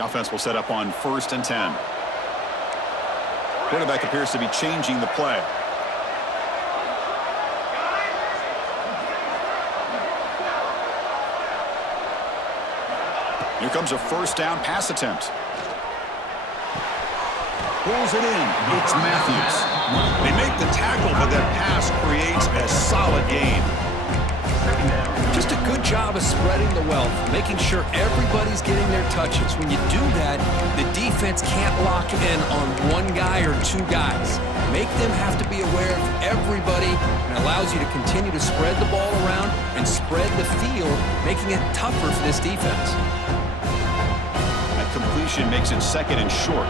Offense will set up on 1st and 10. Quarterback appears to be changing the play. Here comes a 1st down pass attempt. Pulls it in. It's Matthews. They make the tackle, but that pass creates a solid gain. Just a good job of spreading the wealth, making sure everybody's getting their touches. When you do that, the defense can't lock in on one guy or two guys. Make them have to be aware of everybody, and allows you to continue to spread the ball around and spread the field, making it tougher for this defense. That completion makes it 2nd and short.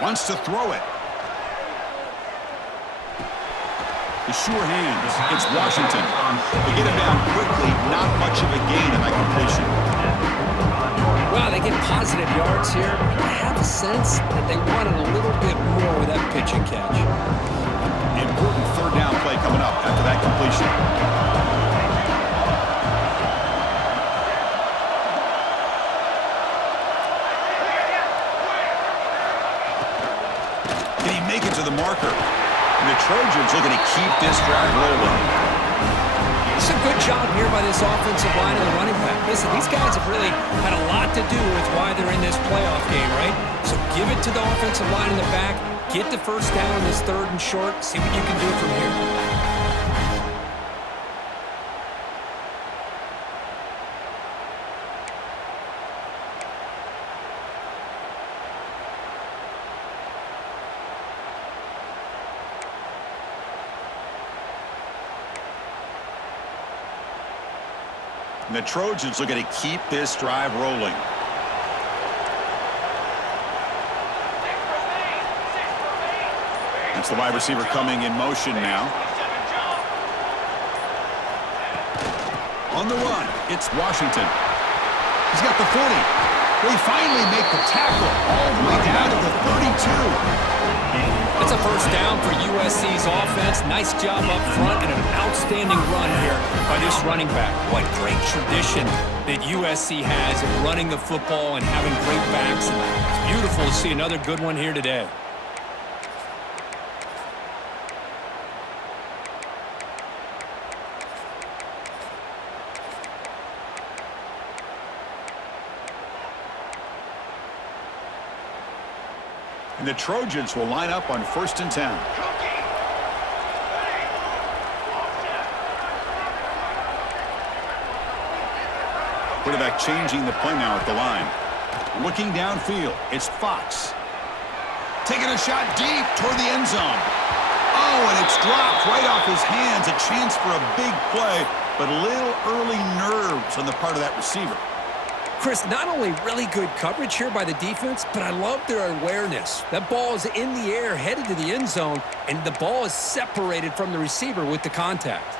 Wants to throw it. The sure hands. It's Washington. They get him down quickly. Not much of a gain in that completion. Wow, they get positive yards here. I have a sense that they wanted a little bit more with that pitch and catch. Important 3rd down play coming up after that completion. Can he make it to the marker? And the Trojans looking to keep this drive rolling. It's a good job here by this offensive line and the running back. Listen, these guys have really had a lot to do with why they're in this playoff game, right? So give it to the offensive line in the back. Get the 1st down in this 3rd and short. See what you can do from here. And the Trojans looking to keep this drive rolling. That's the wide receiver coming in motion now. On the run, it's Washington. He's got the 40. They finally make the tackle all the way down to the 32. It's a 1st down for USC's offense. Nice job up front and an outstanding run here by this running back. What great tradition that USC has in running the football and having great backs. And it's beautiful to see another good one here today. And the Trojans will line up on 1st and 10. Quarterback changing the play now at the line. Looking downfield, it's Fox. Taking a shot deep toward the end zone. Oh, and it's dropped right off his hands. A chance for a big play, but a little early nerves on the part of that receiver. Chris, not only really good coverage here by the defense, but I love their awareness. That ball is in the air, headed to the end zone, and the ball is separated from the receiver with the contact.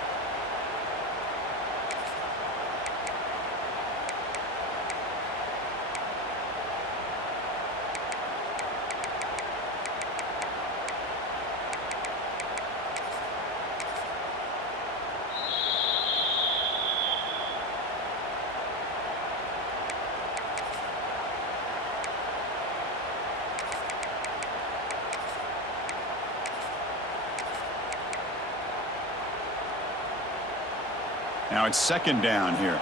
Now it's 2nd down here.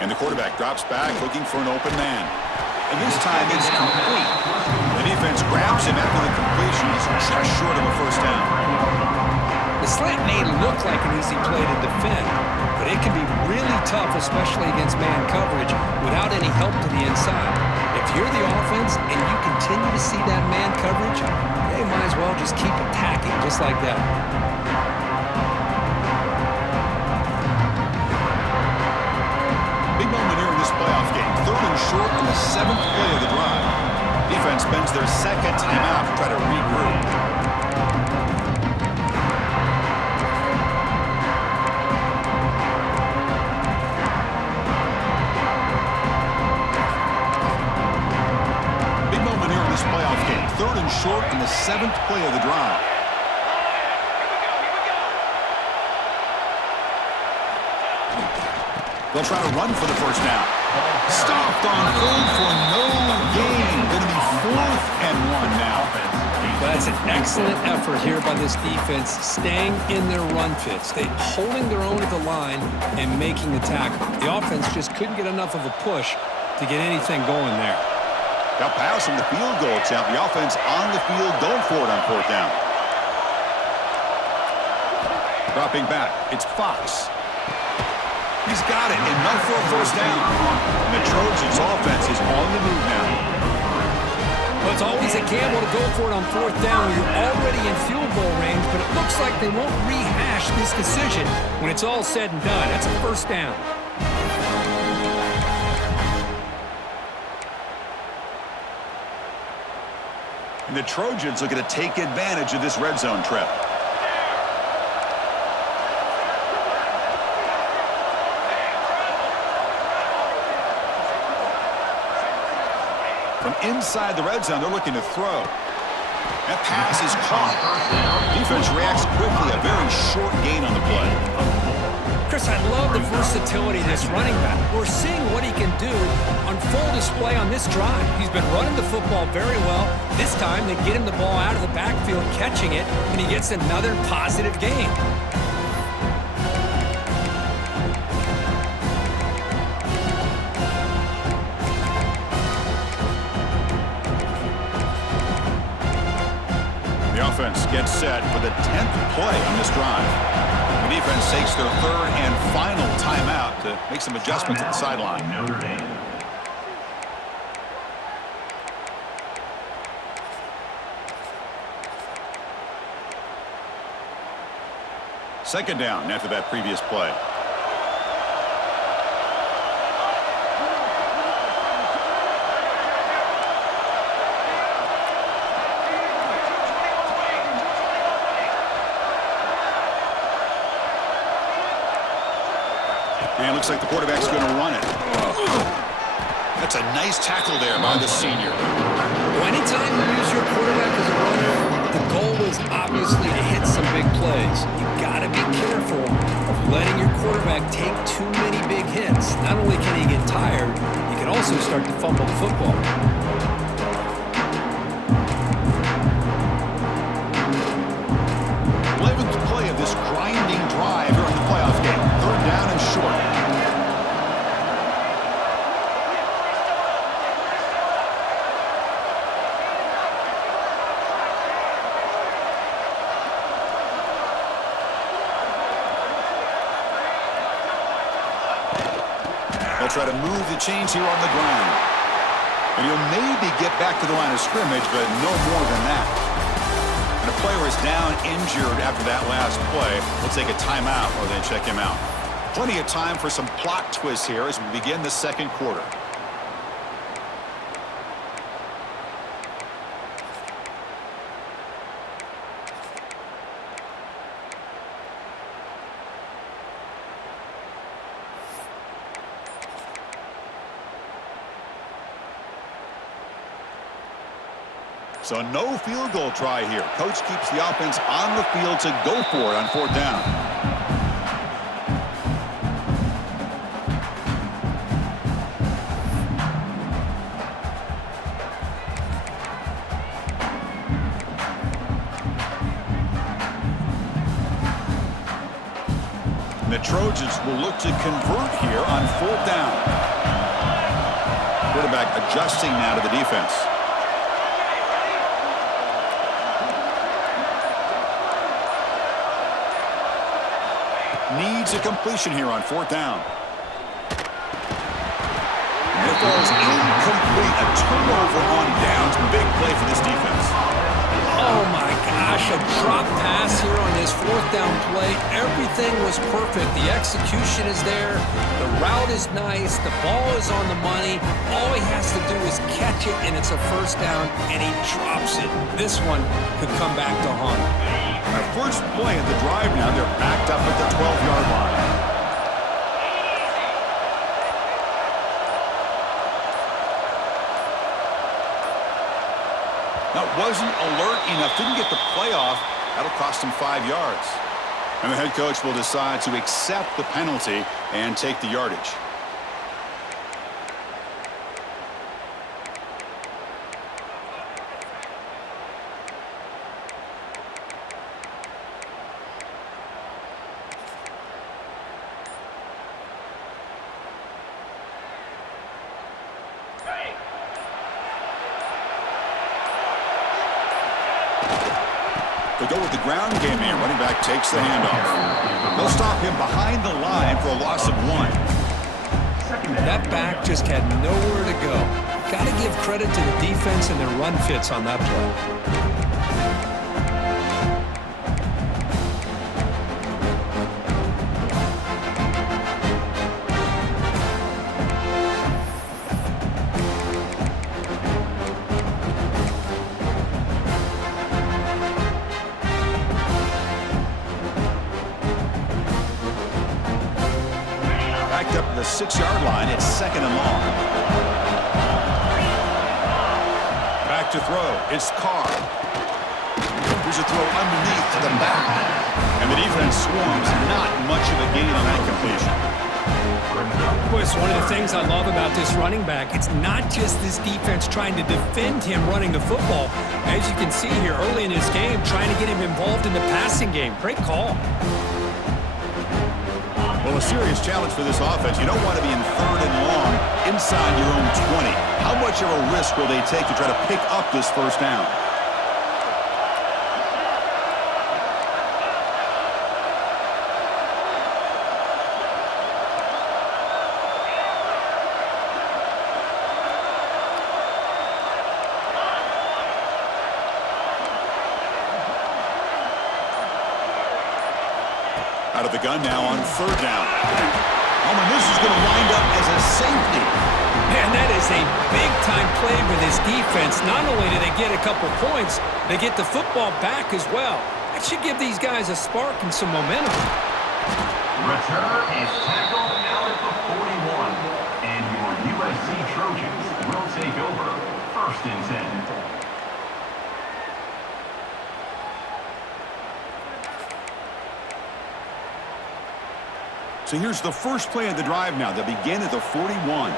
And the quarterback drops back looking for an open man. And this time it's complete. The defense grabs him after the completion. He's just short of a 1st down. The slant may look like an easy play to defend, but it can be really tough, especially against man coverage, without any help to the inside. If you're the offense and you continue to see that man coverage, they might as well just keep attacking just like that. Big moment here in this playoff game. 3rd and short on the 7th play of the drive. Defense spends their 2nd timeout to try to regroup. and short in the 7th play of the drive. They'll try to run for the first down. Stopped on third for no gain. Going to be 4th and 1 now. That's an excellent effort here by this defense, staying in their run fits. They holding their own at the line and making the tackle. The offense just couldn't get enough of a push to get anything going there. Got pass in the field goal attempt. The offense on the field going for it on 4th down. Dropping back, it's Fox. He's got it, enough for a first down. And the Trojans' offense is on the move now. Well, it's always a gamble to go for it on 4th down when you're already in field goal range, but it looks like they won't rehash this decision when it's all said and done. That's a first down. And the Trojans looking to take advantage of this red zone trip. From inside the red zone, they're looking to throw. That pass is caught. Defense reacts quickly, a very short gain on the play. Chris, I love the versatility of this running back. We're seeing what he can do on full display on this drive. He's been running the football very well. This time, they get him the ball out of the backfield, catching it, and he gets another positive gain. Offense gets set for the 10th play on this drive. The defense takes their 3rd and final timeout to make some adjustments at the sideline. Notre Dame. Second down after that previous play. And looks like the quarterback's going to run it. That's a nice tackle there by the senior. Well, anytime you use your quarterback as a runner, the goal is obviously to hit some big plays. You've got to be careful of letting your quarterback take too many big hits. Not only can he get tired, he can also start to fumble the football. 11th play of this grinding drive here in the playoff game. 3rd down and short. They'll try to move the chains here on the ground. And he'll maybe get back to the line of scrimmage, but no more than that. And a player is down injured after that last play. We'll take a timeout or then check him out. Plenty of time for some plot twists here as we begin the second quarter. So no field goal try here. Coach keeps the offense on the field to go for it on 4th down. And the Trojans will look to convert here on 4th down. Quarterback adjusting now to the defense. Needs a completion here on 4th down. And it falls incomplete. A turnover on downs. Big play for this defense. Oh my gosh, a drop pass here on this 4th down play. Everything was perfect. The execution is there. The route is nice. The ball is on the money. All he has to do is catch it, and it's a first down, and he drops it. This one could come back to haunt him. Our first play of the drive now. They're backed up at the 12-yard line. Now wasn't alert enough, didn't get the play off. That'll cost him 5 yards. And the head coach will decide to accept the penalty and take the yardage. They go with the ground game here. Running back takes the handoff. They'll stop him behind the line for a loss of 1. That back just had nowhere to go. Got to give credit to the defense and their run fits on that play. Up to the 6-yard line. It's 2nd and long. Back to throw. It's Carr. Here's a throw underneath to the back. And the defense swarms. Not much of a gain on that completion. Boy, it's one of the things I love about this running back. It's not just this defense trying to defend him running the football. As you can see here early in this game, trying to get him involved in the passing game. Great call. Well, a serious challenge for this offense. You don't want to be in 3rd and long inside your own 20. How much of a risk will they take to try to pick up this 1st down? Out of the gun now on 3rd down. Oh, and this is going to wind up as a safety. Man, that is a big-time play for this defense. Not only do they get a couple points, they get the football back as well. That should give these guys a spark and some momentum. Returner is tackled out at the 41. And your USC Trojans will take over 1st and 10. So here's the first play of the drive now. They begin at the 41.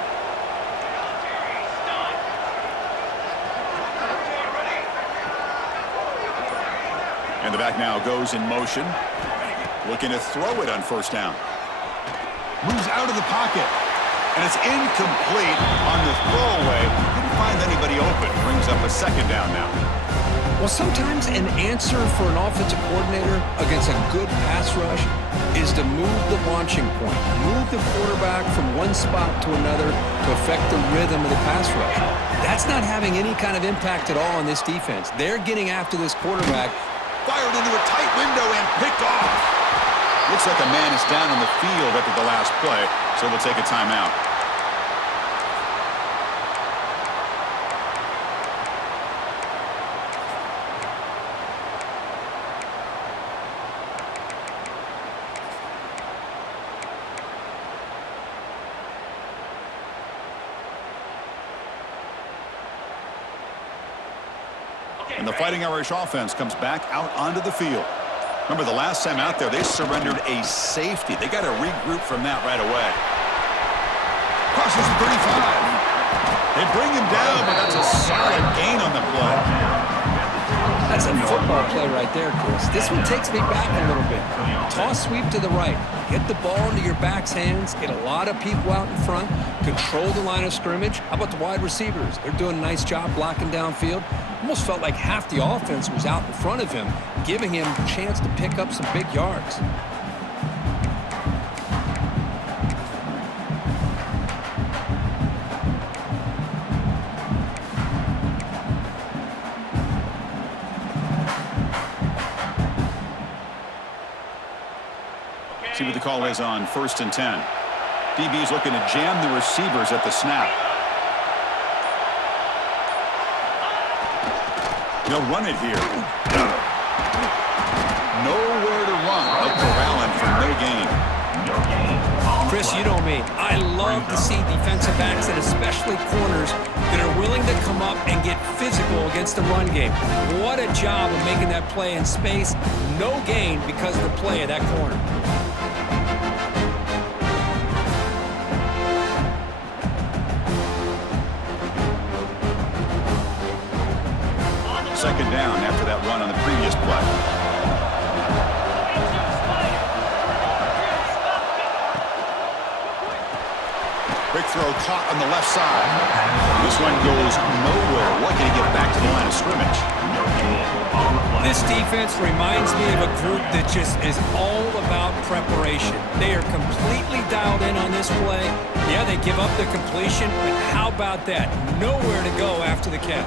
And the back now goes in motion. Looking to throw it on 1st down. Moves out of the pocket. And it's incomplete on the throwaway. Didn't find anybody open. Brings up a 2nd down now. Well, sometimes an answer for an offensive coordinator against a good pass rush is to move the launching point, move the quarterback from one spot to another to affect the rhythm of the pass rush. That's not having any kind of impact at all on this defense. They're getting after this quarterback. Fired into a tight window and picked off. Looks like a man is down on the field after the last play, so we'll take a timeout. And the Fighting Irish offense comes back out onto the field. Remember, the last time out there, they surrendered a safety. They got to regroup from that right away. Crosses the 35. They bring him down, but that's a solid gain on the play. That's a football play right there, Chris. This one takes me back a little bit. Toss sweep to the right. Get the ball into your back's hands. Get a lot of people out in front. Control the line of scrimmage. How about the wide receivers? They're doing a nice job blocking downfield. Almost felt like half the offense was out in front of him, giving him a chance to pick up some big yards. See what the call is on 1st and 10. DB's looking to jam the receivers at the snap. They'll run it here. Nowhere to run. They'll corral him for no gain. No gain on Chris, you know me. I love to see defensive backs and especially corners that are willing to come up and get physical against the run game. What a job of making that play in space. No gain because of the play of that corner. Second down after that run on the previous play. Quick throw caught on the left side. This one goes nowhere. Lucky to get back to the line of scrimmage. This defense reminds me of a group that just is all about preparation. They are completely dialed in on this play. Yeah, they give up the completion, but how about that? Nowhere to go after the catch.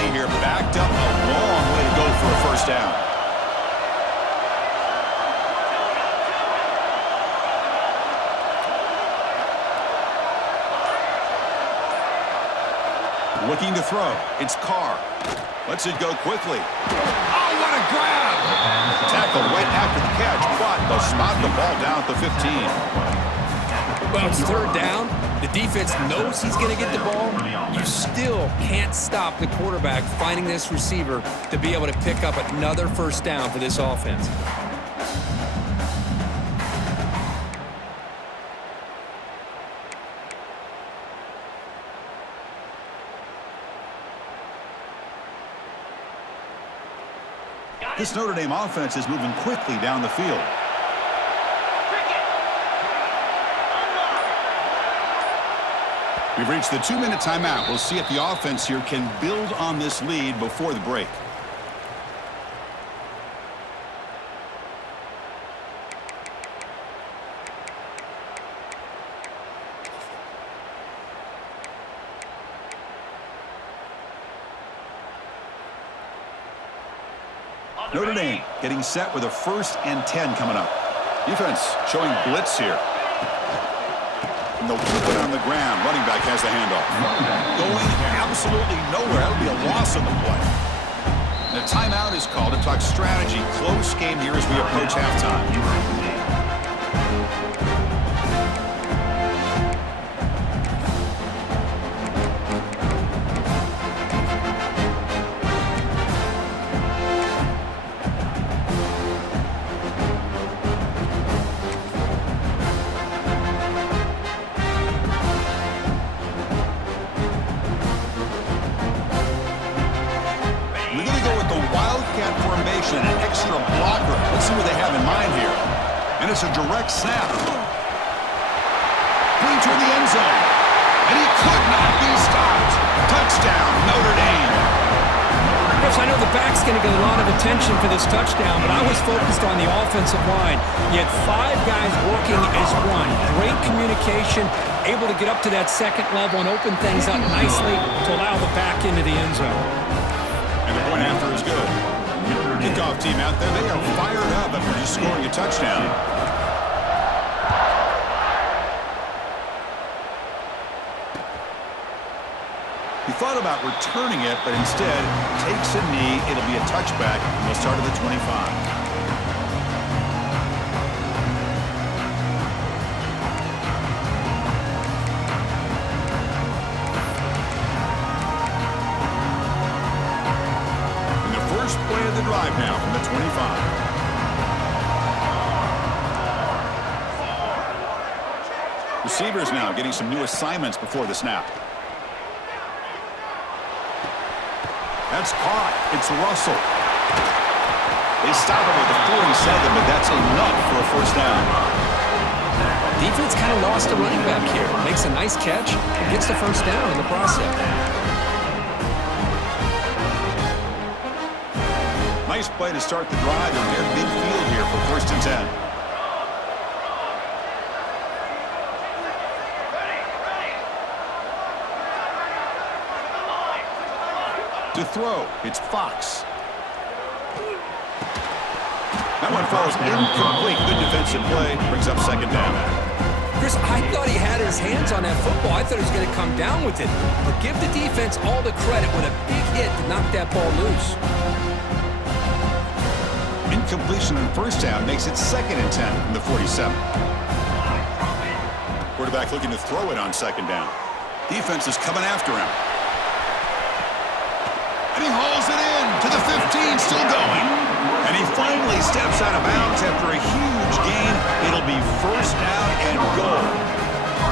Here, backed up a long way to go for a first down. Looking to throw. It's Carr. Lets it go quickly. Oh, what a grab! Tackle right after the catch, but they'll spot the ball down at the 15. Well, it's third down. The defense knows he's going to get the ball. You still can't stop the quarterback finding this receiver to be able to pick up another first down for this offense. This Notre Dame offense is moving quickly down the field. We've reached the 2-minute timeout. We'll see if the offense here can build on this lead before the break. Notre Dame getting set with a 1st and 10 coming up. Defense showing blitz here. And they'll keep it on the ground. Running back has the handoff. Going absolutely nowhere. That'll be a loss on the play. The timeout is called to talk strategy. Close game here as we approach halftime. An extra blocker. Let's see what they have in mind here. And it's a direct snap. Clean toward the end zone. And he could not be stopped. Touchdown, Notre Dame. Chris, I know the back's going to get a lot of attention for this touchdown, but I was focused on the offensive line. You had 5 guys working as one. Great communication, able to get up to that second level and open things up nicely to allow the back into the end zone. And the point after is good. Kickoff team out there, they are fired up after just scoring a touchdown. He thought about returning it, but instead takes a knee. It'll be a touchback, and we'll start at the 25. Play of the drive now from the 25. Receivers now getting some new assignments before the snap. That's caught. It's Russell. They stop him at the 47, but that's enough for a first down. Defense kind of lost a running back here. Makes a nice catch and gets the first down in the process. Nice play to start the drive in their midfield here for 1st and 10. To throw, it's Fox. That one falls incomplete. Good defensive play. Brings up second down. Chris, I thought he had his hands on that football. I thought he was going to come down with it. But give the defense all the credit with a big hit to knock that ball loose. Incompletion on first down makes it 2nd and 10 from the 47. Quarterback looking to throw it on second down. Defense is coming after him. And he hauls it in to the 15, still going. And he finally steps out of bounds after a huge gain. It'll be first down and goal.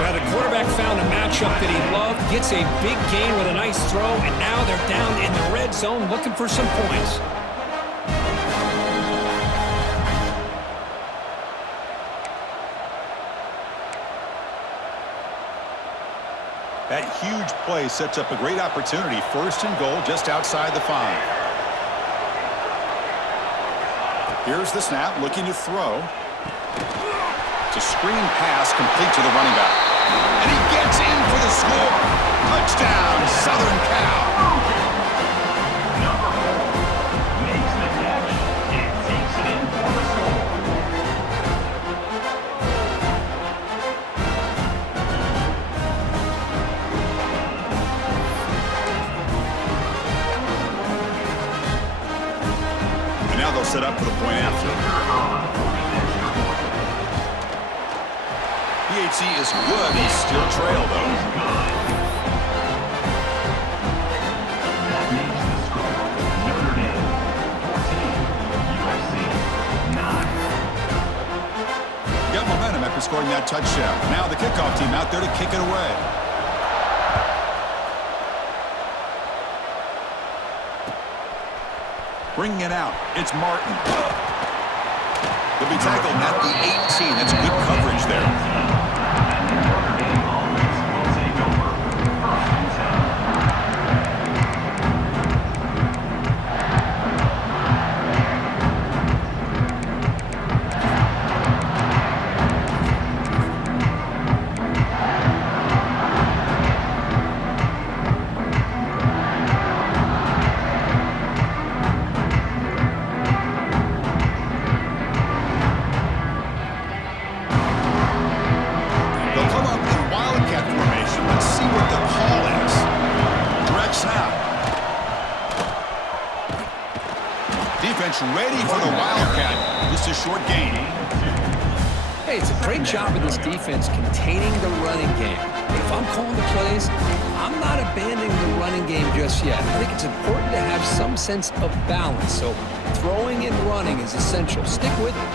Well, the quarterback found a matchup that he loved, gets a big gain with a nice throw, and now they're down in the red zone looking for some points. That huge play sets up a great opportunity. 1st and goal just outside the 5. Here's the snap, looking to throw. It's a screen pass complete to the running back. And he gets in for the score. Touchdown, Southern Cal. Number 4 makes the catch and takes it in for the score. And now they'll set up for the point after. PHC is good. He's still trail, though. That makes the score Notre Dame 14, USC 9. Got momentum after scoring that touchdown. Now the kickoff team out there to kick it away. Bringing it out, it's Martin. They'll be tackled at the 18. That's good coverage there. Notre Dame offense will take over 1st and Ready for the Wildcat. Just a short gain. Hey, it's a great job of this defense containing the running game. But if I'm calling the plays, I'm not abandoning the running game just yet. I think it's important to have some sense of balance. So throwing and running is essential. Stick with it.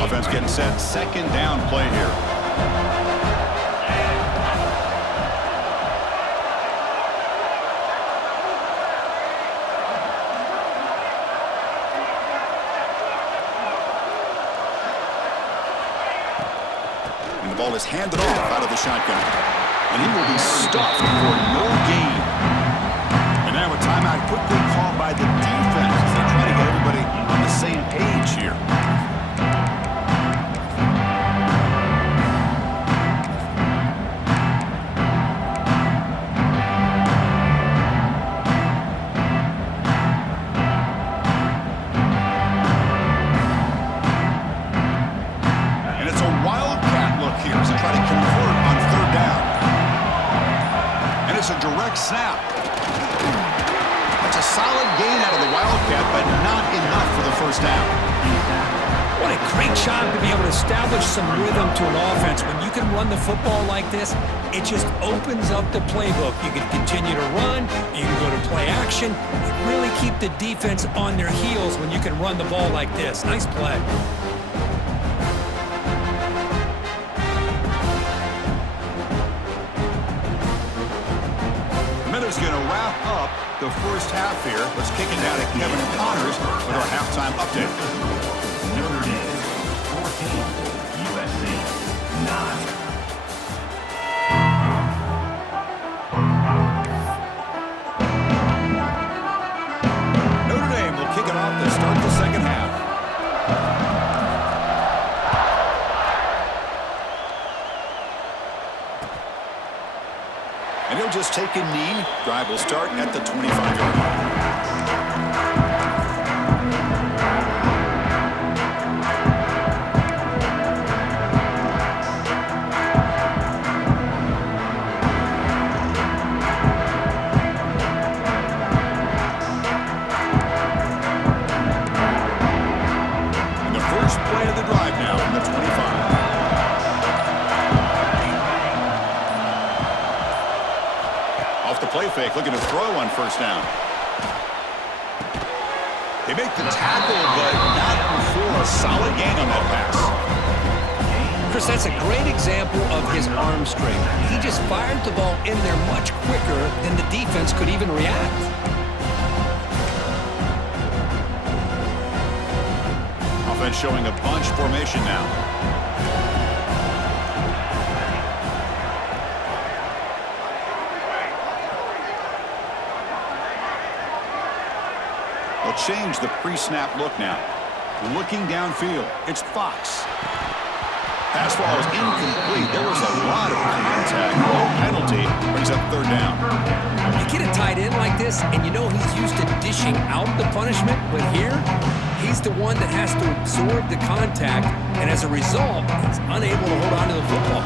Offense getting set. 2nd down play here. The ball is handed off out of the shotgun. And he will be stuffed for no gain. And now a timeout quickly called by the defense as they try to get everybody on the same page here. And it's a wildcat look here as they try to convert on 3rd down. And it's a direct snap. That's a solid gain out of the Wildcat, but not enough for the 1st down. What a great job to be able to establish some rhythm to an offense. When you can run the football like this, it just opens up the playbook. You can continue to run, you can go to play action, and really keep the defense on their heels when you can run the ball like this. Nice play. Miller's going to wrap up the 1st half here. Let's kick it down to Kevin Connors with our halftime update. Notre Dame 14, USC 9. Notre Dame will kick it off to start the 2nd half. And he'll just take a knee. Drive will start at the 25-yard line. And the first play of the drive now from the 25. Off the play fake, looking to throw on first down. They make the tackle, but not before a solid gain on that pass. Chris, that's a great example of his arm strength. He just fired the ball in there much quicker than the defense could even react. Offense showing a bunch formation now. They'll change the pre-snap look now. Looking downfield, it's Fox. Pass ball is incomplete. There was a lot of contact. No penalty. Brings up third down. You get a tight end like this, and you know he's used to dishing out the punishment, but here, he's the one that has to absorb the contact, and as a result, he's unable to hold on to the football.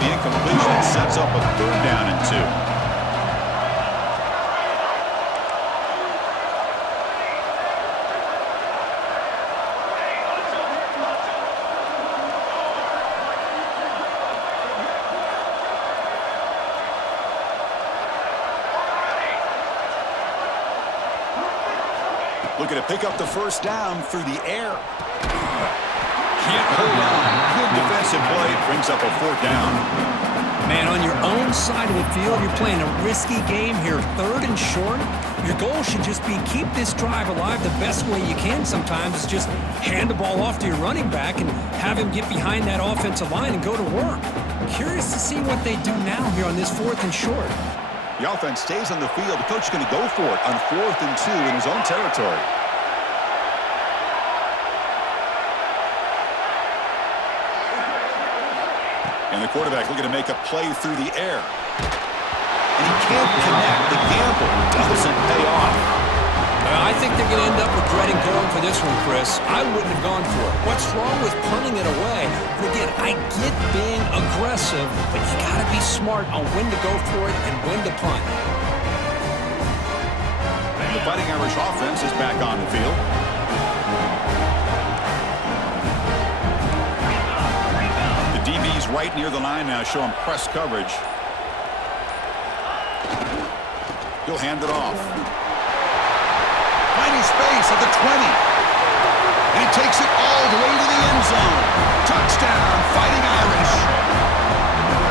The incompletion sets up a third down and 2. Looking to pick up the first down through the air. Can't hold on. Good defensive play. Brings up a fourth down. Man, on your own side of the field, you're playing a risky game here, third and short. Your goal should just be keep this drive alive the best way you can sometimes is just hand the ball off to your running back and have him get behind that offensive line and go to work. Curious to see what they do now here on this fourth and short. The offense stays on the field. The coach is going to go for it on 4th and 2 in his own territory. And the quarterback looking to make a play through the air. And he can't connect. The gamble doesn't pay off. I think they're going to end up regretting going for this one, Chris. I wouldn't have gone for it. What's wrong with punting it away? And again, I get being aggressive, but you got to be smart on when to go for it and when to punt. And the Fighting Irish offense is back on the field. The DB's right near the line now, showing press coverage. He'll hand it off. Finding space at the 20. And he takes it all the way to the end zone. Touchdown, Fighting Irish.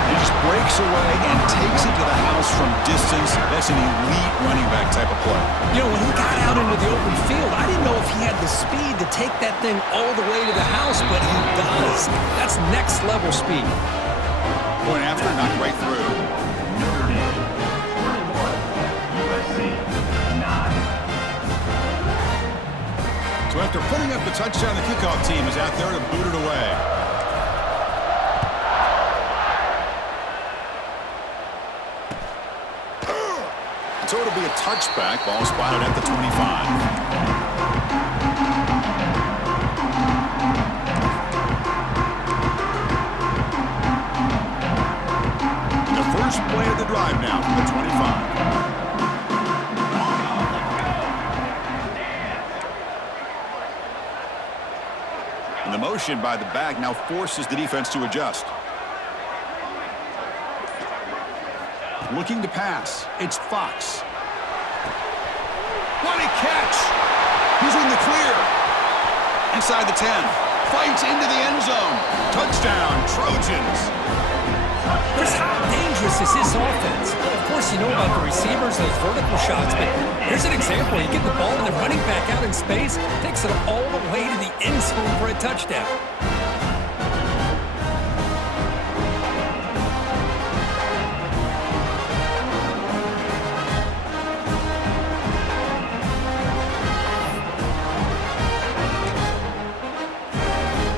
He just breaks away and takes it to the house from distance. That's an elite running back type of play. You know, when he got out into the open field, I didn't know if he had the speed to take that thing all the way to the house, but he does. That's next level speed. Point after, knocked right through. Notre Dame, 21. USC, 9. So after putting up the touchdown, the kickoff team is out there to boot it away. So it'll be a touchback. Ball spotted at the 25. First play of the drive now from the 25. And the motion by the back now forces the defense to adjust. Looking to pass. It's Fox. What a catch! He's in the clear. Inside the 10. Fights into the end zone. Touchdown, Trojans. Chris, how dangerous is this offense? Of course, you know about the receivers, those vertical shots, but here's an example. You get the ball and the running back out in space, takes it all the way to the end zone for a touchdown.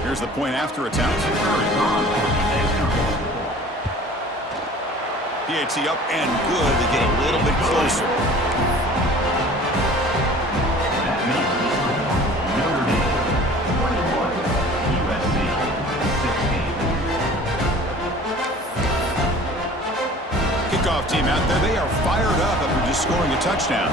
Here's the point after attempt. PAT up and good to get a little bit closer. That makes the score Notre Dame 21, USC 16. Kickoff team out there. They are fired up after just scoring a touchdown.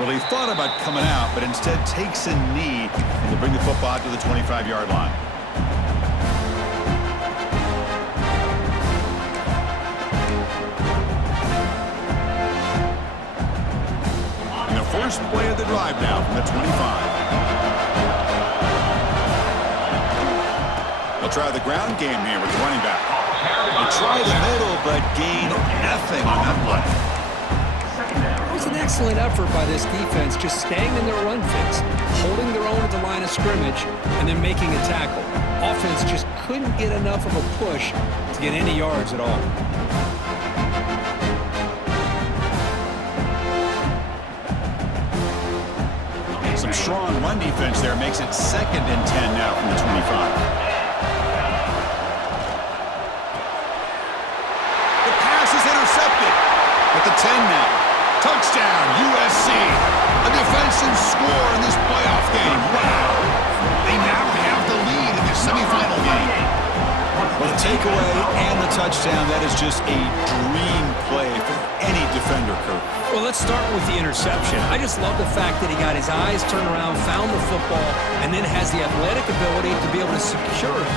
Well, he thought about coming out, but instead takes a knee and to bring the football out to the 25-yard line. And the first play of the drive now from the 25. They'll try the ground game here with the running back. They try the middle, but gain nothing on that play. It was an excellent effort by this defense, just staying in their run fits, holding their own at the line of scrimmage, and then making a tackle. Offense just couldn't get enough of a push to get any yards at all. Some strong run defense there makes it 2nd and 10 now from the 25. The pass is intercepted at the 10 now. Touchdown, USC. A defensive score in this playoff game. Wow. They now have the lead in the semifinal game. Well, the takeaway and the touchdown, that is just a dream play for any defender, Kirk. Well, let's start with the interception. I just love the fact that he got his eyes turned around, found the football, and then has the athletic ability to be able to secure it.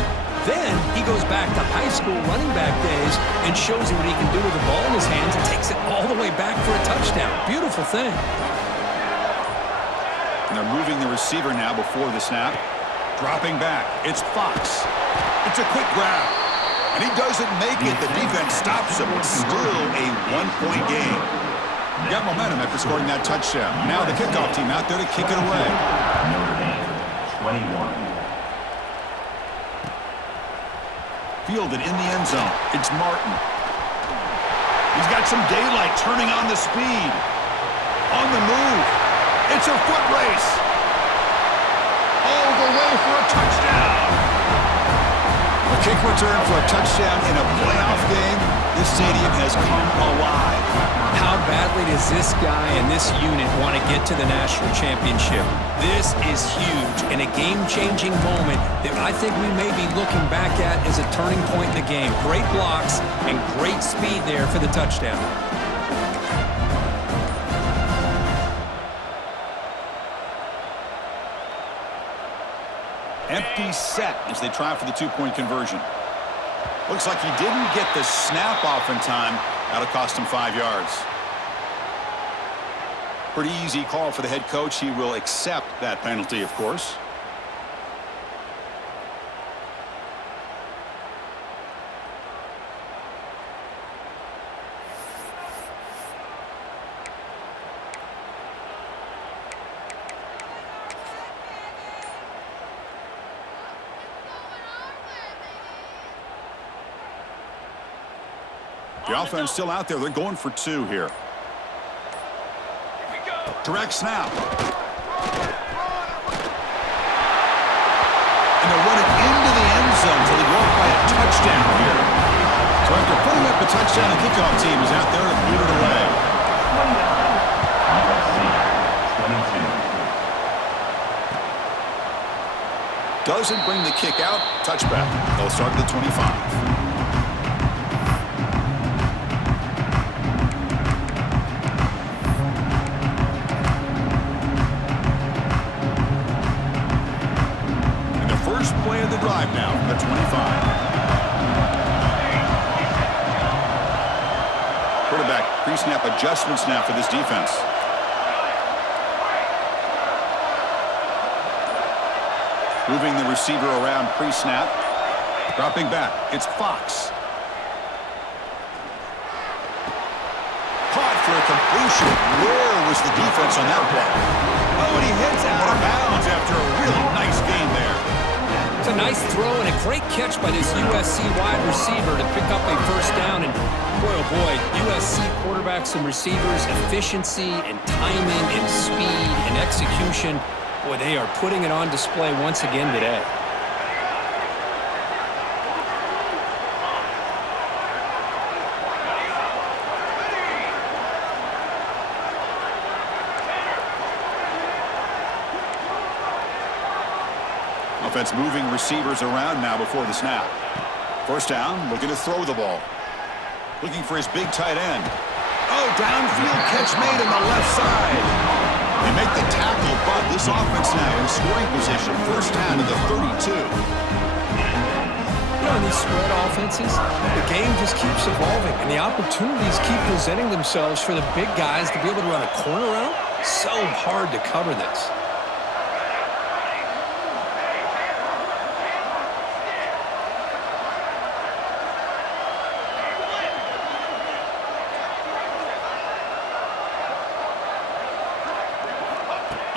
Then he goes back to high school running back days and shows you what he can do with the ball in his hands and takes it all the way back for a touchdown. Beautiful thing. And they're moving the receiver now before the snap. Dropping back. It's Fox. It's a quick grab. And he doesn't make it. The defense stops him. It's still a one-point game. Got momentum after scoring that touchdown. Now the kickoff team out there to kick it away. Notre Dame 21. Fielded in the end zone. It's Martin. He's got some daylight, turning on the speed. On the move. It's a foot race. All the way for a touchdown. A kick return for a touchdown in a playoff game. This stadium has come alive. How badly does this guy and this unit want to get to the national championship? This is huge and a game-changing moment that I think we may be looking back at as a turning point in the game. Great blocks and great speed there for the touchdown. Empty set as they try for the two-point conversion. Looks like he didn't get the snap off in time. That'll cost him 5 yards. Pretty easy call for the head coach. He will accept that penalty, of course. The offense still out there. They're going for 2 here. Direct snap. And they're running into the end zone until they go up by a touchdown here. So after putting up a touchdown, the kickoff team is out there to boot it away. 22. Doesn't bring the kick out. Touchback. They'll start at the 25. Play of the drive now from the 25. Quarterback pre-snap adjustments now for this defense. Moving the receiver around pre-snap. Dropping back. It's Fox. Caught for a completion. Where was the defense on that play? Oh, and he heads out of bounds after a really nice game there. It's a nice throw and a great catch by this USC wide receiver to pick up a first down. And boy, oh boy, USC quarterbacks and receivers, efficiency and timing and speed and execution. Boy, they are putting it on display once again today. Offense moving receivers around now before the snap. First down, looking to throw the ball. Looking for his big tight end. Oh, downfield catch made on the left side. They make the tackle, but this offense now in scoring position. First down to the 32. You know, in these spread offenses, the game just keeps evolving, and the opportunities keep presenting themselves for the big guys to be able to run a corner out. So hard to cover this.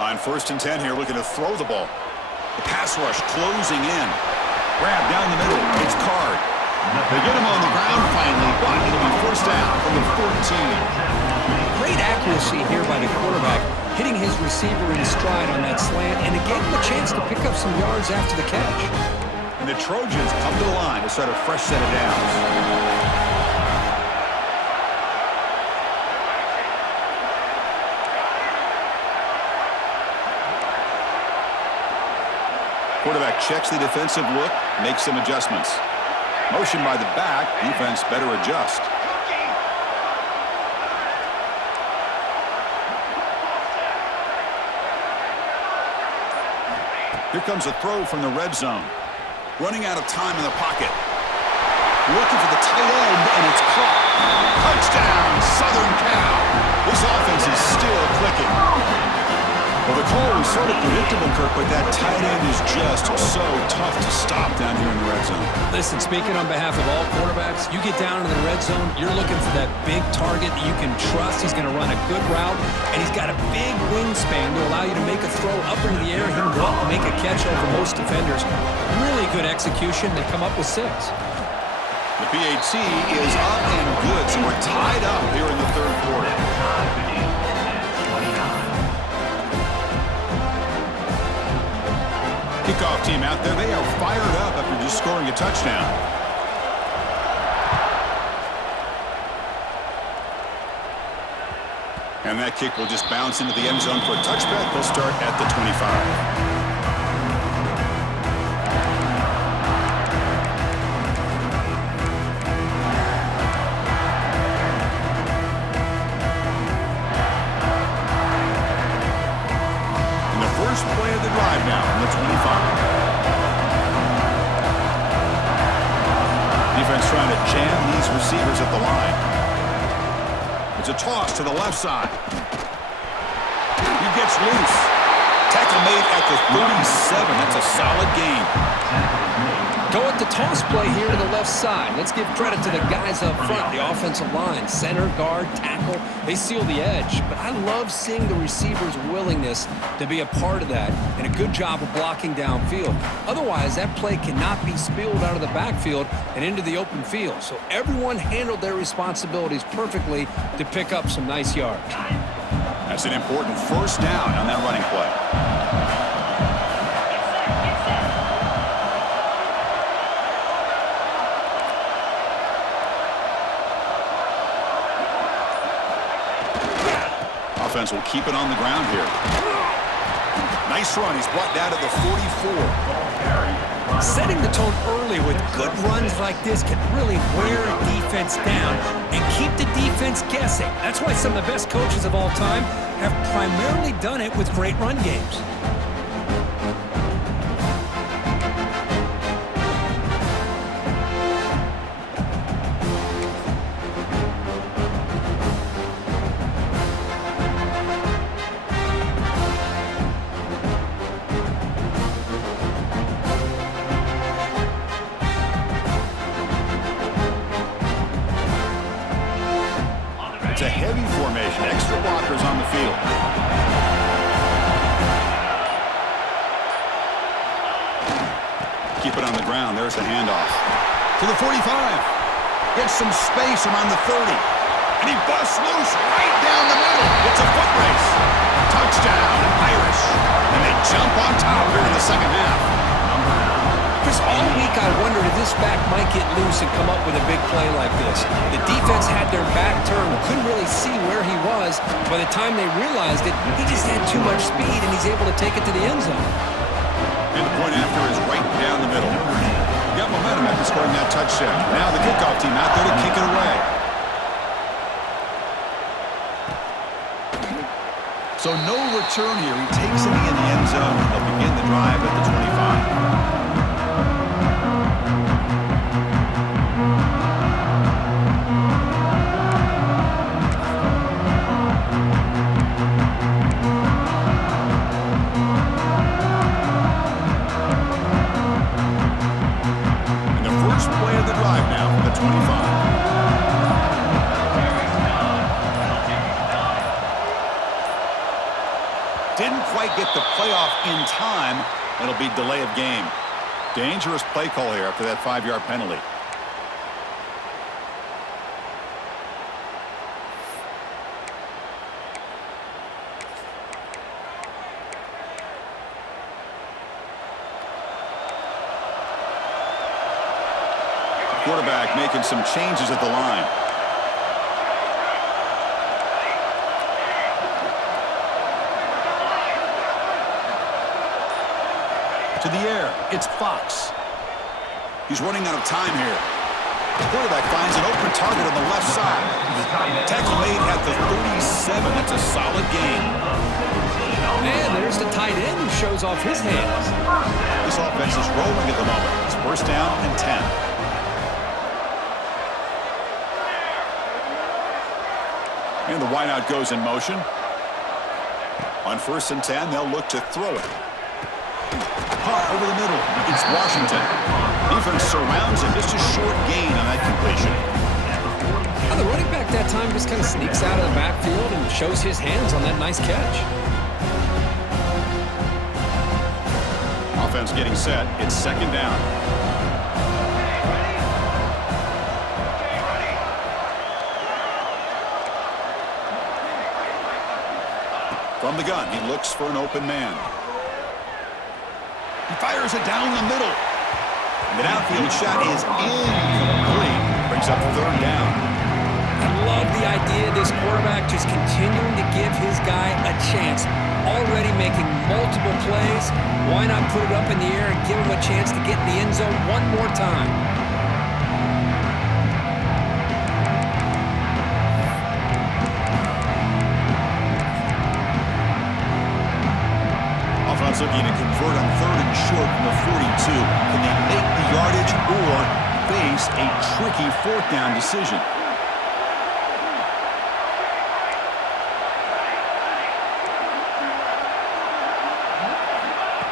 On 1st and 10 here, looking to throw the ball. The pass rush closing in. Grab down the middle. It's Card. They get him on the ground finally, but it'll be first down from the 14. Great accuracy here by the quarterback, hitting his receiver in stride on that slant, and it gave him a chance to pick up some yards after the catch. And the Trojans come to the line to start a fresh set of downs. Quarterback checks the defensive look, makes some adjustments. Motion by the back, defense better adjust. Here comes a throw from the red zone. Running out of time in the pocket. Looking for the tight end, and it's caught. Touchdown, Southern Cal. This offense is still clicking. Well, the call was sort of predictable, Kirk, but that tight end is just so tough to stop down here in the red zone. Listen, speaking on behalf of all quarterbacks, you get down in the red zone, you're looking for that big target that you can trust. He's going to run a good route, and he's got a big wingspan to allow you to make a throw up into the air. He can go up and make a catch over most defenders. Really good execution. They come up with 6. The PAT is up and good, so we're tied up here in the third quarter. Kickoff team out there. They are fired up after just scoring a touchdown. And that kick will just bounce into the end zone for a touchback. They'll start at the 25. First play of the drive now from the 25. Defense trying to jam these receivers at the line. It's a toss to the left side. He gets loose. Tackle made at the 37. That's a solid gain. Go at the toss play here to the left side. Let's give credit to the guys up front, the offensive line, center, guard, tackle. They seal the edge. But I love seeing the receiver's willingness to be a part of that and a good job of blocking downfield. Otherwise, that play cannot be spilled out of the backfield and into the open field. So everyone handled their responsibilities perfectly to pick up some nice yards. That's an important first down on that running play. Offense will keep it on the ground here. Nice run. He's brought down to the 44. Setting the tone early with good runs like this can really wear a defense down and keep the defense guessing. That's why some of the best coaches of all time have primarily done it with great run games. It's a heavy formation. Extra blockers on the field. Keep it on the ground. There's the handoff. To the 45. Gets some space around the 30. And he busts loose right down the middle. It's a foot race. Touchdown, Irish. And they jump second half. Chris, all week I wondered if this back might get loose and come up with a big play like this. The defense had their back turned, couldn't really see where he was. By the time they realized it, he just had too much speed, and he's able to take it to the end zone. And the point after is right down the middle. Got momentum after scoring that touchdown. Now the kickoff team out there to kick it away. So no return here. He takes it in the end zone, and they'll begin the drive at the 25. Didn't quite get the playoff in time. It'll be delay of game. Dangerous play call here after that 5-yard penalty. Quarterback making some changes at the line. To the air, it's Fox. He's running out of time here. The quarterback finds an open target on the left side. Tackle made at the 37. That's a solid gain. And there's the tight end who shows off his hands. This offense is rolling at the moment. It's first down and 10. And the wideout goes in motion. On first and 10, they'll look to throw it. Caught over the middle. It's Washington. Defense surrounds him. Just a short gain on that completion. And the running back that time just kind of sneaks out of the backfield and shows his hands on that nice catch. Offense getting set. It's second down. From the gun, he looks for an open man. He fires it down the middle. The downfield shot is incomplete. Brings up third down. I love the idea of this quarterback just continuing to give his guy a chance. Already making multiple plays. Why not put it up in the air and give him a chance to get in the end zone one more time? Offense looking to convert on third and short from the 42. Can they make the yardage or face a tricky fourth down decision?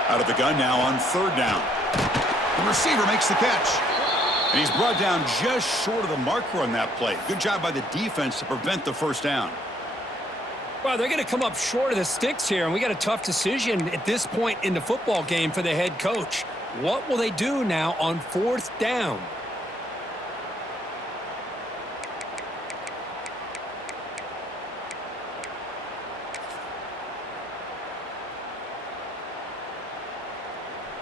Out of the gun now on third down. The receiver makes the catch. And he's brought down just short of the marker on that play. Good job by the defense to prevent the first down. Well, they're going to come up short of the sticks here, and we got a tough decision at this point in the football game for the head coach. What will they do now on fourth down?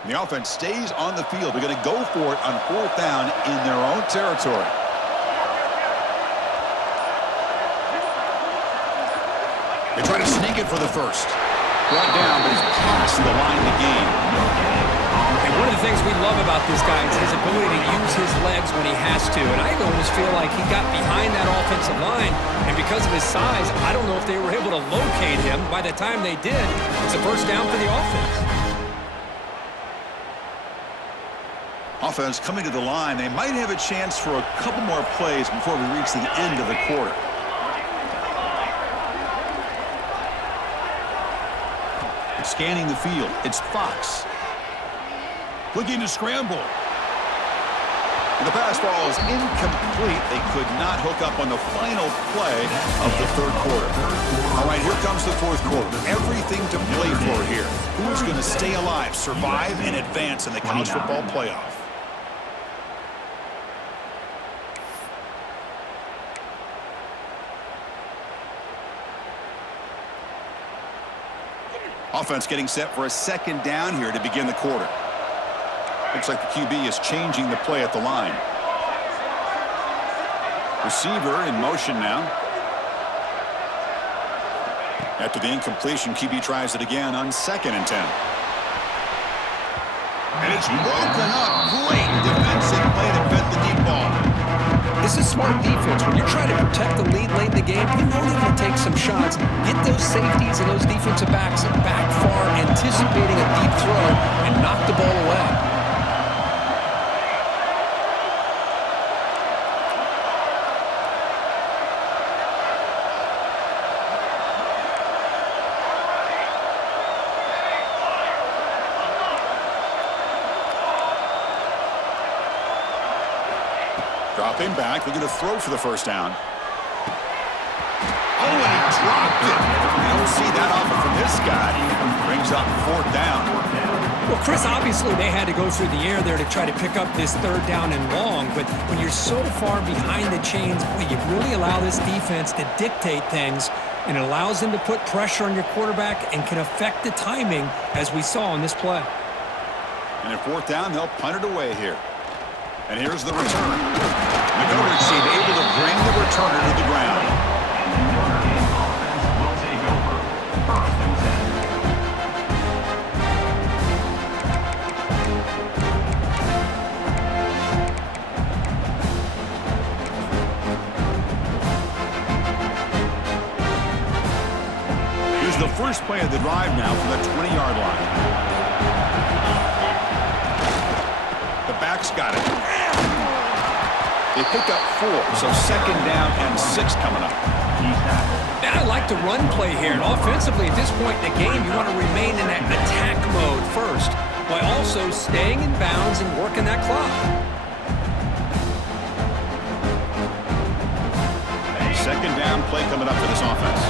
The offense stays on the field. They're going to go for it on fourth down in their own territory. They try to sneak it for the first. Brought down, but he's past the line of the game. And one of the things we love about this guy is his ability to use his legs when he has to. And I almost feel like he got behind that offensive line. And because of his size, I don't know if they were able to locate him. By the time they did, it's a first down for the offense. Offense coming to the line. They might have a chance for a couple more plays before we reach the end of the quarter. Scanning the field. It's Fox. Looking to scramble. And the pass ball is incomplete. They could not hook up on the final play of the third quarter. All right, here comes the fourth quarter. Everything to play for here. Who's going to stay alive, survive, and advance in the college football playoff? Offense getting set for a second down here to begin the quarter. Looks like the QB is changing the play at the line. Receiver in motion now. After the incompletion, QB tries it again on 2nd and 10. And it's broken up. Great defensive play to vet the deep ball. This is smart defense. When you're trying to protect the lead late in the game, you know they're going to take some shots. Get those safeties and those defensive backs back far, anticipating a deep throw, and knock the ball away. Dropping back, looking to throw for the first down. Oh, and he dropped it. You don't see that often from this guy. Brings up 4th down. Well, Chris, obviously they had to go through the air there to try to pick up this 3rd down and long, but when you're so far behind the chains, boy, you really allow this defense to dictate things, and it allows them to put pressure on your quarterback and can affect the timing, as we saw in this play. And at 4th down, they'll punt it away here. And here's the return. McGovern seemed able to bring the returner to the ground. And the Notre Dame offense will take over. 1st and 10. Here's the first play of the drive now from the 20-yard line. The back's got it. They pick up 4, so 2nd down and 6 coming up. And I like the run play here. And offensively, at this point in the game, you want to remain in that attack mode first, while also staying in bounds and working that clock. 2nd down play coming up for this offense.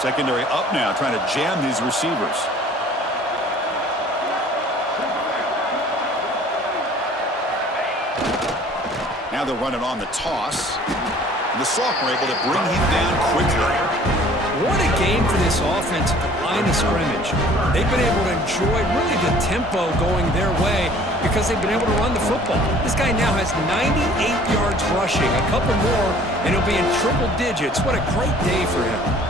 Secondary up now, trying to jam these receivers. Now they're running on the toss. And the sophomore able to bring him down quickly. What a game for this offense at the line of scrimmage. They've been able to enjoy really the tempo going their way because they've been able to run the football. This guy now has 98 yards rushing, a couple more, and he'll be in triple digits. What a great day for him.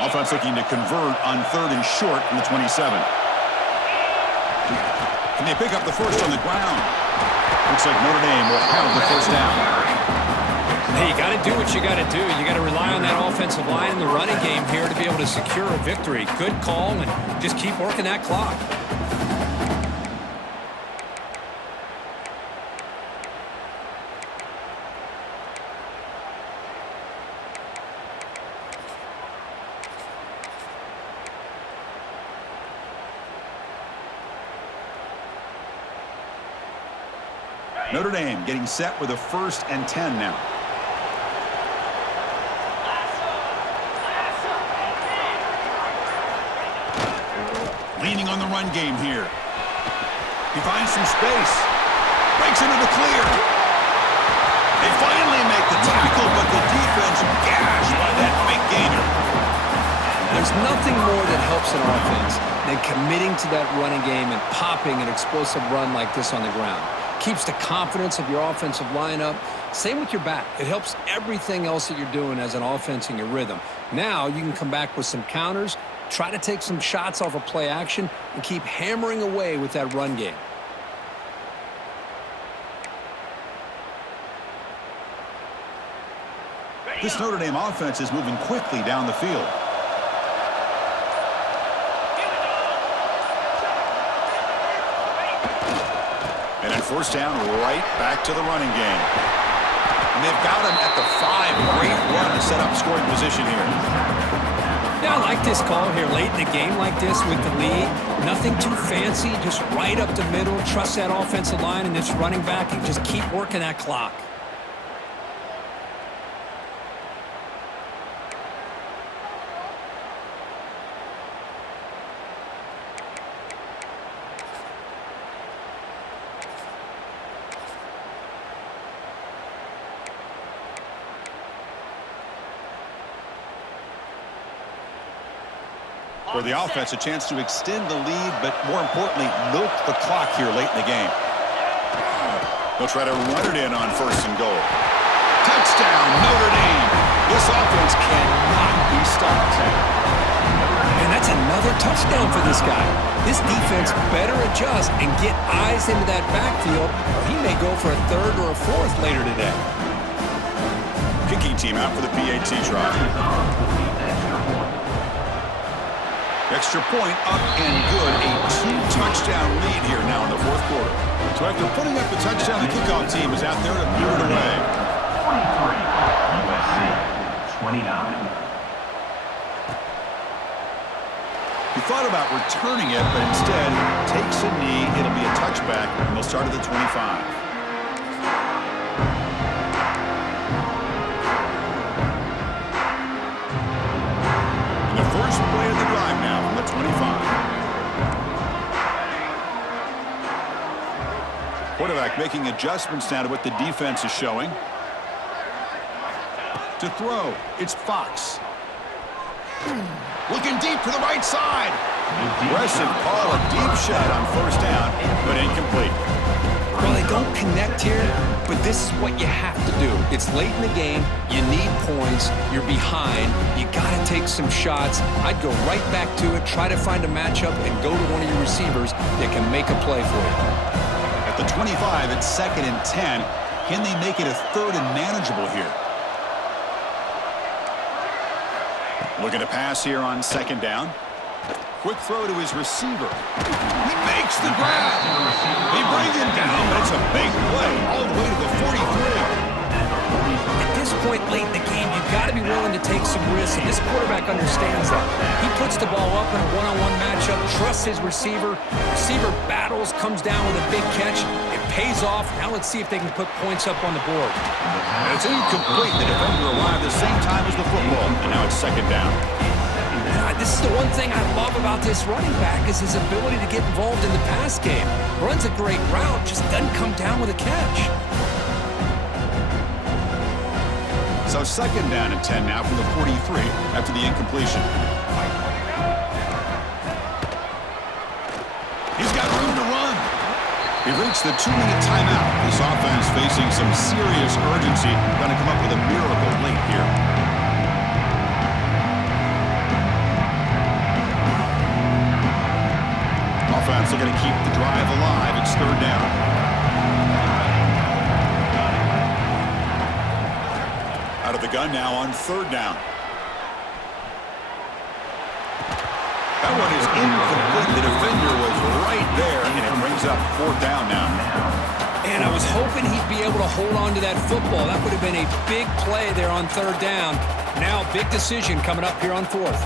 Offense looking to convert on 3rd and short from the 27. Can they pick up the first on the ground? Looks like Notre Dame will have the first down. Hey, you got to do what you got to do. You got to rely on that offensive line in the running game here to be able to secure a victory. Good call, and just keep working that clock. Notre Dame getting set with a 1st and 10 now. Leaning on the run game here. He finds some space. Breaks into the clear. They finally make the tackle, but the defense gashed by that big gainer. There's nothing more that helps an offense than committing to that running game and popping an explosive run like this on the ground. Keeps the confidence of your offensive line up. Same with your back. It helps everything else that you're doing as an offense in your rhythm. Now you can come back with some counters, try to take some shots off of play action, and keep hammering away with that run game. This Notre Dame offense is moving quickly down the field. And then 1st down, right back to the running game. And they've got him at the 5. Great run to set up scoring position here. Yeah, I like this call here late in the game like this with the lead. Nothing too fancy, just right up the middle. Trust that offensive line and this running back and just keep working that clock. For the offense, a chance to extend the lead, but more importantly, milk the clock here late in the game. They'll try to run it in on 1st and goal. Touchdown, Notre Dame. This offense cannot be stopped. And that's another touchdown for this guy. This defense better adjust and get eyes into that backfield, or he may go for a 3rd or a 4th later today. Kicking team out for the PAT try. Extra point up and good. A 2-touchdown lead here now in the 4th quarter. So after putting up the touchdown, the kickoff team is out there to move it away. 23, USC, 29. He thought about returning it, but instead takes a knee. It'll be a touchback, and they'll start at the 25. First play of the drive now from the 25. Quarterback making adjustments now to what the defense is showing. To throw, it's Fox. Looking deep to the right side. Aggressive call, a deep shot on 1st down, but incomplete. Well, they don't connect here, but this is what you have to do. It's late in the game. You need points. You're behind. You got to take some shots. I'd go right back to it, try to find a matchup, and go to one of your receivers that can make a play for you. At the 25, it's 2nd and 10. Can they make it a 3rd and manageable here? Looking to pass here on 2nd down. Quick throw to his receiver. He makes the grab. He brings him down, but it's a big play all the way to the 43. At this point late in the game, you've got to be willing to take some risks, and this quarterback understands that. He puts the ball up in a one-on-one matchup, trusts his receiver. Receiver battles, comes down with a big catch. It pays off. Now let's see if they can put points up on the board. And it's incomplete. The defender arrived the same time as the football, and now it's 2nd down. This is the one thing I love about this running back is his ability to get involved in the pass game. Runs a great route, just doesn't come down with a catch. So 2nd down and 10 now from the 43 after the incompletion. He's got room to run. He reached the 2-minute timeout. This offense facing some serious urgency. Going to come up with a miracle late here. Offense looking to keep the drive alive. It's 3rd down. Out of the gun now on 3rd down. That one is incomplete. The defender was right there, and it brings up 4th down now. And I was hoping he'd be able to hold on to that football. That would have been a big play there on 3rd down. Now, big decision coming up here on 4th.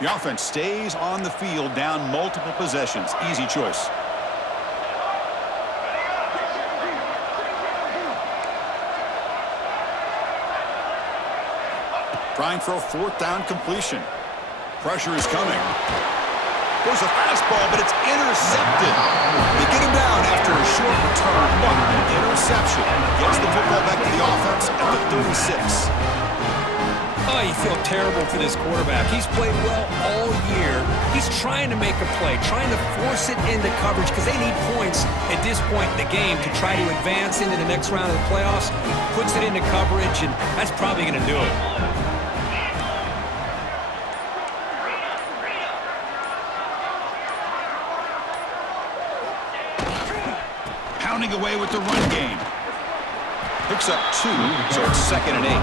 The offense stays on the field, down multiple possessions. Easy choice. Trying for a 4th down completion. Pressure is coming. There's a fastball, but it's intercepted. They get him down after a short return, but an interception gets the football back to the offense at the 36. Oh, you feel terrible for this quarterback. He's played well all year. He's trying to make a play, trying to force it into coverage because they need points at this point in the game to try to advance into the next round of the playoffs. Puts it into coverage, and that's probably going to do it. Pounding away with the run game. Picks up 2, so it's 2nd and 8.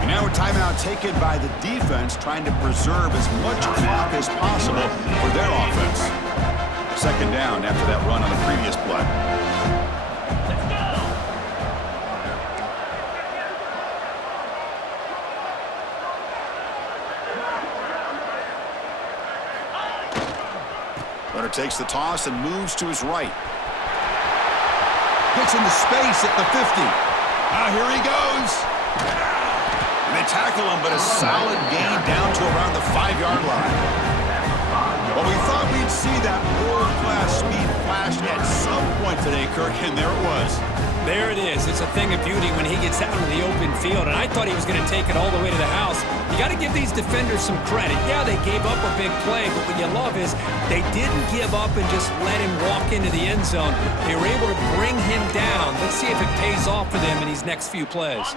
And now a timeout taken by the defense, trying to preserve as much clock as possible for their offense. second down after that run on the previous play. Runner takes the toss and moves to his right. Gets into space at the 50. Here he goes. And they tackle him, but a solid gain down to around the 5-yard line. Well, we thought we'd see that world-class speed flash at some point today, Kirk, and there it was. There it is. It's a thing of beauty when he gets out into the open field, and I thought he was going to take it all the way to the house. You got to give these defenders some credit. Yeah, they gave up a big play, but what you love is they didn't give up and just let him walk into the end zone. They were able to bring him down. Let's see if it pays off for them in these next few plays.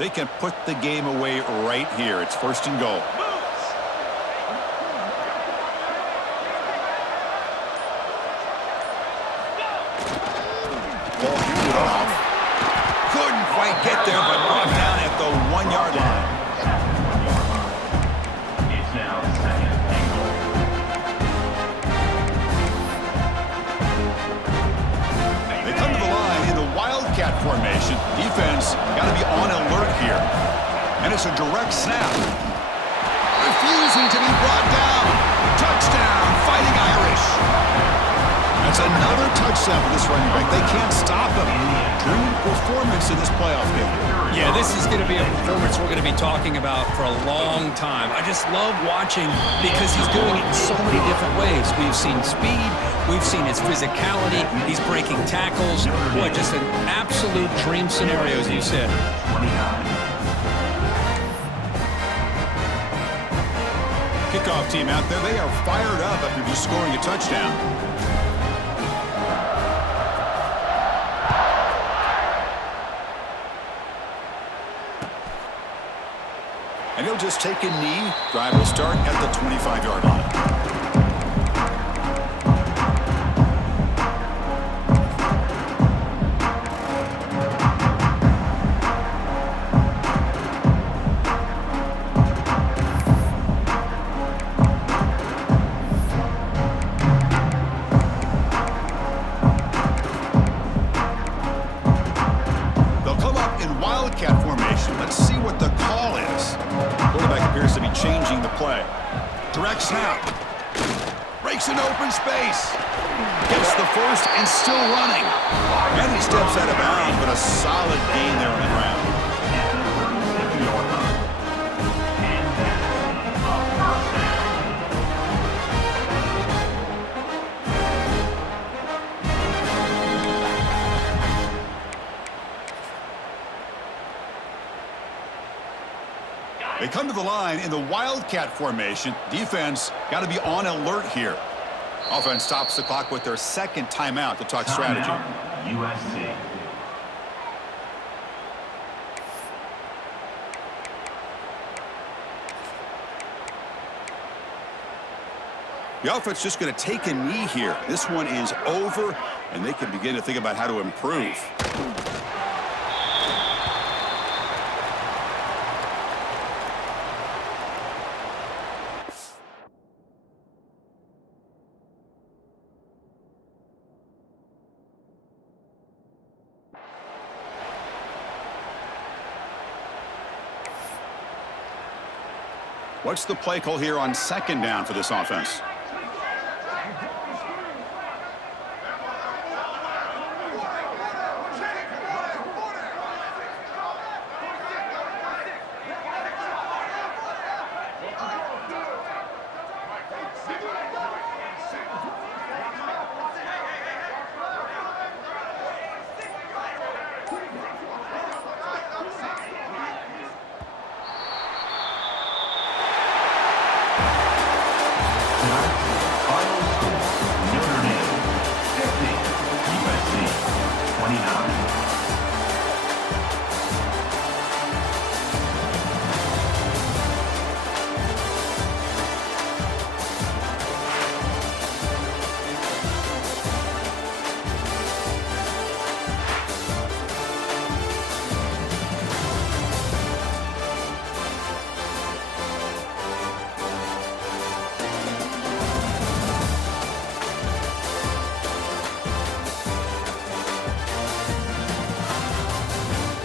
They can put the game away right here. It's 1st and goal. Ball handed off. Couldn't quite get there, but brought down at the 1-yard line. It's now 2nd and goal. They come to the line in the Wildcat formation. Defense got to be on alert here. And it's a direct snap. Refusing to be brought down. Touchdown, Fighting Irish. That's another touchdown for this running back. They can't stop him. Dream performance in this playoff game. Yeah, this is going to be a performance we're going to be talking about for a long time. I just love watching because he's doing it in so many different ways. We've seen speed. We've seen his physicality. He's breaking tackles. Boy, just an absolute dream scenario, as you said. 29. Kickoff team out there, they are fired up after just scoring a touchdown. And he'll just take a knee. Drive will start at the 25-yard line. They'll come up in Wildcat formation. Let's see what the call is. Quarterback appears to be changing the play. Direct snap. Breaks into open space. Gets the first and still running. And he steps out of bounds, but a solid gain there on the ground. At the 37-yard line. And that's a first down. They come to the line in the Wildcat formation. Defense got to be on alert here. Offense stops the clock with their second timeout to talk strategy. Timeout, USC. The offense just going to take a knee here. This one is over, and they can begin to think about how to improve. What's the play call here on second down for this offense?